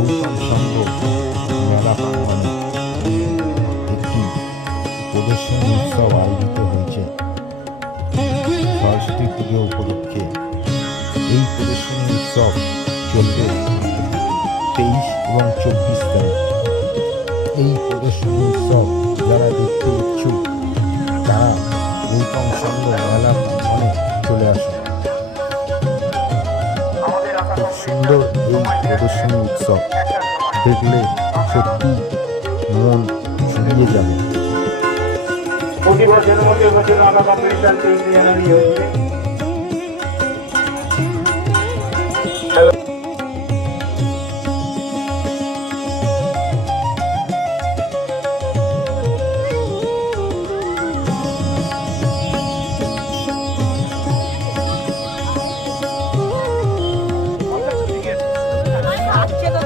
গৌতম সংঘ মেলা প্রাঙ্গণে একটি প্রদর্শনী উৎসব আয়োজিত হয়েছে সরস্বতী পুজো উপলক্ষে। এই প্রদর্শনী উৎসব চলবে 23 এবং 24 তারিখ। এই প্রদর্শনী উৎসব যারা দেখতে ইচ্ছুক তারা গৌতম সংঘ মেলা প্রাঙ্গণে চলে আসে। খুব সুন্দর এই প্রদর্শনী উৎসব, দেখলে সত্যি মন জুড়িয়ে যাবে। প্রতি বছরের মধ্যে বছর আলাদা কম্পিটিশন জানুয়ারি হয়েছে। আজকে তো